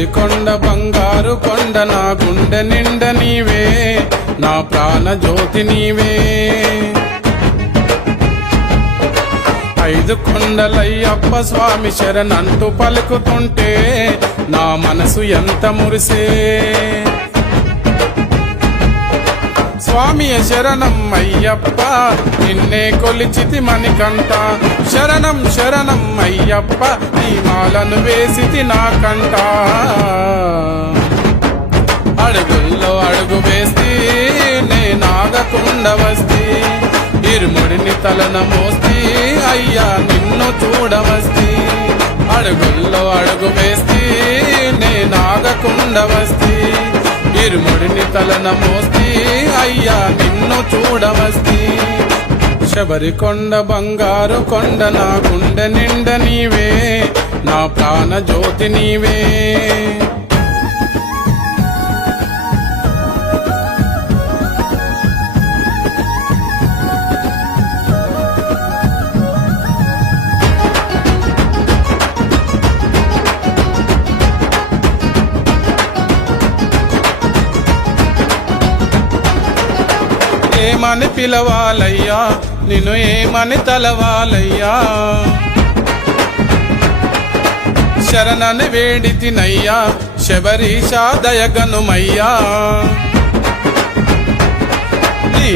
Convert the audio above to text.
శబరికొండ బంగారు కొండ నా గుండె నిండ నీవే, నా ప్రాణ జ్యోతి నీవే. ఐదు కొండలయ్యప్ప స్వామి శరణంటూ పలుకుతుంటే నా మనసు ఎంత మురిసే. స్వామియ శరణం అయ్యప్ప నిన్నే కొలిచితి మణికంఠ, శరణం శరణం అయ్యప్ప నీ మాలను వేసితి నా కంట. అడుగుల్లో అడుగు వేస్తీ నేనాగకుండ వస్తీ, ఇరుముడిని తలన మోస్తీ అయ్యా నిన్ను చూడవస్తీ. అడుగుల్లో అడుగు వేస్తీ నేనాగకుండ వస్తీ, ఇరుముడిని తలన మోస్తీ అయ్యా నిన్ను చూడవస్తీ. శబరికొండ బంగారు కొండ నా గుండె నిండ నీవే, నా ప్రాణ జ్యోతి నీవే. ఏమని పిలవాలయ్యా నిన్ను, ఏమని తలవాలయ్యా. శరణని వేడితినయ్యా శబరీశ దయగనుమయ్యా. నీ